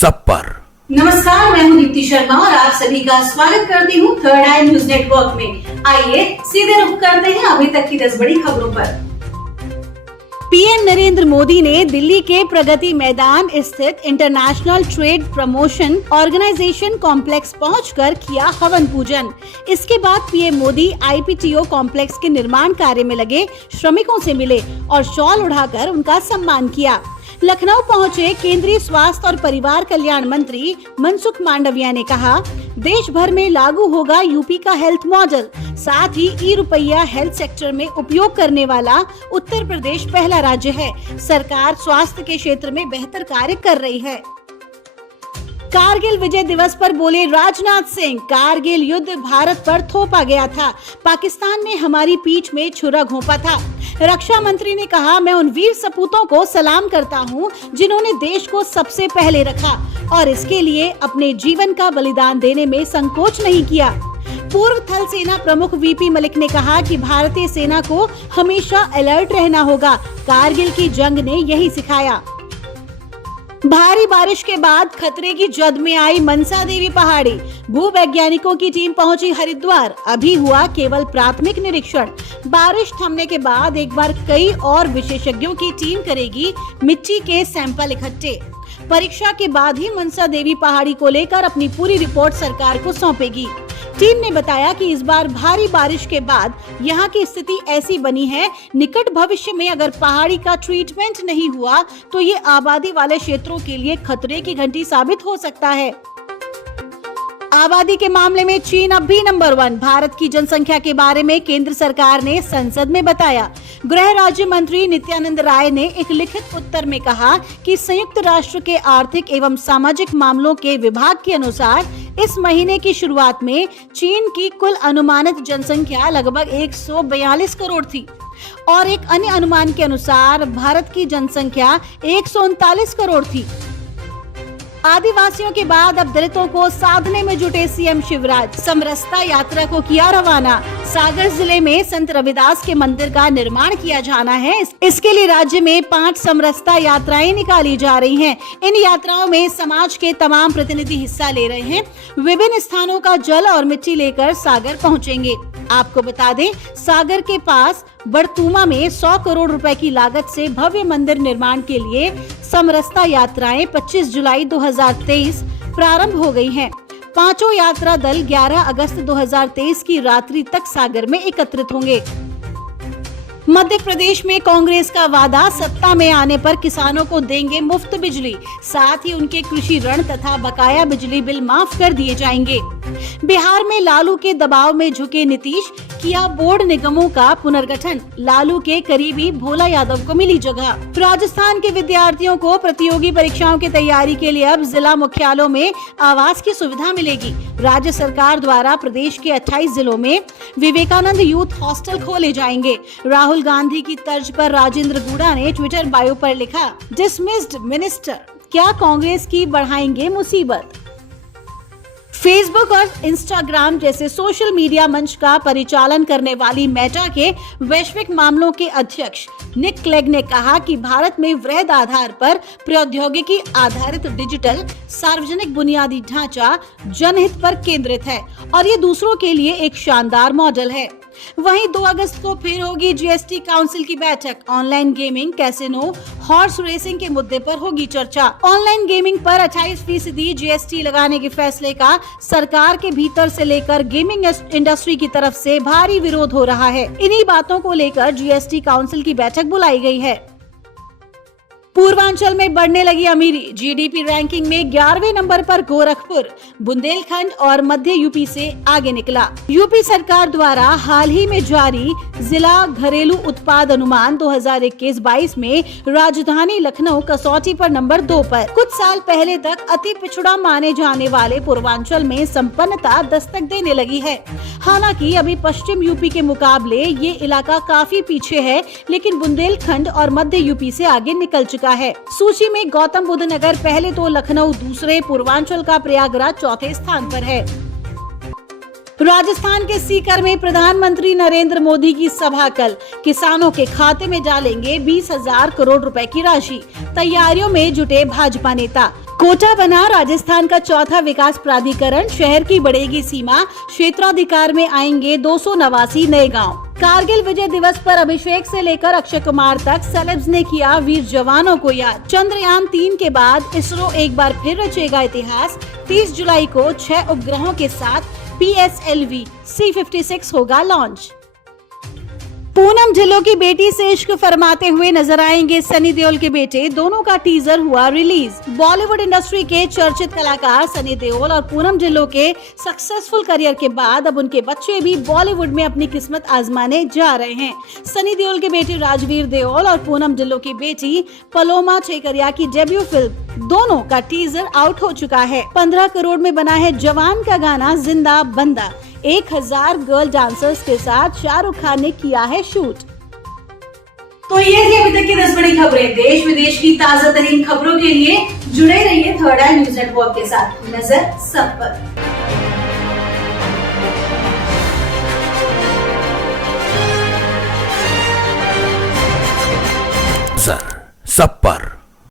सब पर। नमस्कार, मैं हूं दीप्ति शर्मा और आप सभी का स्वागत करती हूं थर्ड आई न्यूज नेटवर्क में। आइए सीधे रुख करते हैं अभी तक की 10 बड़ी खबरों पर। पीएम नरेंद्र मोदी ने दिल्ली के प्रगति मैदान स्थित international trade promotion organisation complex पहुंचकर किया हवन पूजन। इसके बाद पीएम मोदी आईपीटीओ कॉम्प्लेक्स के निर्माण कार्य में लगे श्रमिकों से मिले और शॉल उड़ाकर उनका सम्मान किया। लखनऊ पहुंचे केंद्रीय स्वास्थ्य और परिवार कल्याण मंत्री मनसुख मांडविया ने कहा, देश भर में लागू होगा यूपी का हेल्थ मॉडल। साथ ही ई-रुपया हेल्थ सेक्टर में उपयोग करने वाला उत्तर प्रदेश पहला राज्य है। सरकार स्वास्थ्य के क्षेत्र में बेहतर कार्य कर रही है। कारगिल विजय दिवस पर बोले राजनाथ सिंह, कारगिल युद्ध भारत पर थोपा गया था। पाकिस्तान ने हमारी पीठ में छुरा घोंपा था। रक्षा मंत्री ने कहा, मैं उन वीर सपूतों को सलाम करता हूं जिन्होंने देश को सबसे पहले रखा और इसके लिए अपने जीवन का बलिदान देने में संकोच नहीं किया। पूर्व थल सेना प्रमुख वीपी मलिक ने कहा कि भारतीय सेना को हमेशा अलर्ट रहना होगा। कारगिल की जंग ने यही सिखाया। भारी बारिश के बाद खतरे की जद में आई मनसा देवी पहाड़ी। भूवैज्ञानिकों की टीम पहुंची हरिद्वार। अभी हुआ केवल प्राथमिक निरीक्षण। बारिश थमने के बाद एक बार कई और विशेषज्ञों की टीम करेगी मिट्टी के सैंपल इकट्ठे। परीक्षा के बाद ही मनसा देवी पहाड़ी को लेकर अपनी पूरी रिपोर्ट सरकार को सौंपेगी। टीम ने बताया कि इस बार भारी बारिश के बाद यहाँ की स्थिति ऐसी बनी है, निकट भविष्य में अगर पहाड़ी का ट्रीटमेंट नहीं हुआ तो ये आबादी वाले क्षेत्रों के लिए खतरे की घंटी साबित हो सकता है। आबादी के मामले में चीन अब भी नंबर 1। भारत की जनसंख्या के बारे में केंद्र सरकार ने संसद में बताया। गृह राज्य मंत्री नित्यानंद राय ने एक लिखित उत्तर में कहा कि संयुक्त राष्ट्र के आर्थिक एवं सामाजिक मामलों के विभाग के अनुसार इस महीने की शुरुआत में चीन की कुल अनुमानित जनसंख्या लगभग 142 करोड़ थी और एक अन्य अनुमान के अनुसार भारत की जनसंख्या 139 करोड़ थी। आदिवासियों के बाद अब दलितों को साधने में जुटे सीएम शिवराज। समरसता यात्रा को किया रवाना। सागर जिले में संत रविदास के मंदिर का निर्माण किया जाना है। इसके लिए राज्य में 5 समरसता यात्राएं निकाली जा रही हैं। इन यात्राओं में समाज के तमाम प्रतिनिधि हिस्सा ले रहे हैं। विभिन्न स्थानों का जल और मिट्टी लेकर सागर पहुंचेंगे। आपको बता दें, सागर के पास बड़तुमा में 100 करोड़ रुपए की लागत से भव्य मंदिर निर्माण के लिए समरसता यात्राएं 25 जुलाई 2023 प्रारंभ हो गई हैं। पांचों यात्रा दल 11 अगस्त 2023 की रात्रि तक सागर में एकत्रित होंगे। मध्य प्रदेश में कांग्रेस का वादा, सत्ता में आने पर किसानों को देंगे मुफ्त बिजली, साथ ही उनके कृषि ऋण तथा बकाया बिजली बिल माफ कर दिए जाएंगे। बिहार में लालू के दबाव में झुके नीतीश, किया बोर्ड निगमों का पुनर्गठन। लालू के करीबी भोला यादव को मिली जगह। राजस्थान के विद्यार्थियों को प्रतियोगी परीक्षाओं की तैयारी के लिए अब जिला मुख्यालयों में आवास की सुविधा मिलेगी। राज्य सरकार द्वारा प्रदेश के 28 जिलों में विवेकानंद यूथ हॉस्टल खोले जाएंगे। राहुल गांधी की तर्ज पर राजेंद्र गुड़ा ने ट्विटर बायो पर लिखा, डिसमिस्ड मिनिस्टर, क्या कांग्रेस की बढ़ाएंगे मुसीबत। फेसबुक और इंस्टाग्राम जैसे सोशल मीडिया मंच का परिचालन करने वाली मेटा के वैश्विक मामलों के अध्यक्ष निक क्लेग ने कहा कि भारत में वृहद आधार पर प्रौद्योगिकी आधारित डिजिटल सार्वजनिक बुनियादी ढांचा जनहित पर केंद्रित है और ये दूसरों के लिए एक शानदार मॉडल है। वहीं 2 अगस्त को फिर होगी जीएसटी काउंसिल की बैठक। Online gaming, casino, horse racing के मुद्दे पर होगी चर्चा। ऑनलाइन गेमिंग पर 28% जीएसटी लगाने के फैसले का सरकार के भीतर से लेकर गेमिंग इंडस्ट्री की तरफ से भारी विरोध हो रहा है। इन्हीं बातों को लेकर जीएसटी काउंसिल की बैठक बुलाई गई है। पूर्वांचल में बढ़ने लगी अमीरी। जीडीपी रैंकिंग में 11वें नंबर पर गोरखपुर, बुंदेलखंड और मध्य यूपी से आगे निकला। यूपी सरकार द्वारा हाल ही में जारी जिला घरेलू उत्पाद अनुमान 2021-22 में राजधानी लखनऊ कसौटी पर नंबर 2 पर। कुछ साल पहले तक अति पिछड़ा माने जाने वाले पूर्वांचल में संपन्नता दस्तक देने लगी है। हालांकि अभी पश्चिम यूपी के मुकाबले ये इलाका काफी पीछे है, लेकिन बुंदेलखंड और मध्य यूपी से आगे निकल चुका है। सूची में गौतम बुद्ध नगर पहले, तो लखनऊ दूसरे, पूर्वांचल का प्रयागराज चौथे स्थान पर है। राजस्थान के सीकर में प्रधानमंत्री नरेंद्र मोदी की सभा कल। किसानों के खाते में डालेंगे 20,000 करोड़ रुपए की राशि। तैयारियों में जुटे भाजपा नेता। कोटा बना राजस्थान का चौथा विकास प्राधिकरण, शहर की बढ़ेगी सीमा, क्षेत्राधिकार में आएंगे 289 नए गांव। कारगिल विजय दिवस पर अभिषेक से लेकर अक्षय कुमार तक सेलेब्स ने किया वीर जवानों को याद। चंद्रयान 3 के बाद इसरो एक बार फिर रचेगा इतिहास। 30 जुलाई को 6 उपग्रहों के साथ PSLV C56 होगा लॉन्च। पूनम ढिल्लों की बेटी से इश्क फरमाते हुए नजर आएंगे सनी देओल के बेटे, दोनों का टीजर हुआ रिलीज। बॉलीवुड इंडस्ट्री के चर्चित कलाकार सनी देओल और पूनम ढिल्लों के सक्सेसफुल करियर के बाद अब उनके बच्चे भी बॉलीवुड में अपनी किस्मत आजमाने जा रहे हैं। सनी देओल के बेटे राजवीर देओल और पूनम ढिल्लों की बेटी पलोमा ठेकरिया की डेब्यू फिल्म दोनों का टीजर आउट हो चुका है। 15 करोड़ में बना है जवान का गाना जिंदा बंदा। 1000 गर्ल डांसर्स के साथ शाहरुख खान ने किया है शूट। तो ये थी अभी तक की 10 बड़ी खबरें। देश विदेश की ताजा तरीन खबरों के लिए जुड़े रहिए थर्ड आई न्यूज नेटवर्क के साथ। नजर सब पर। सब पर।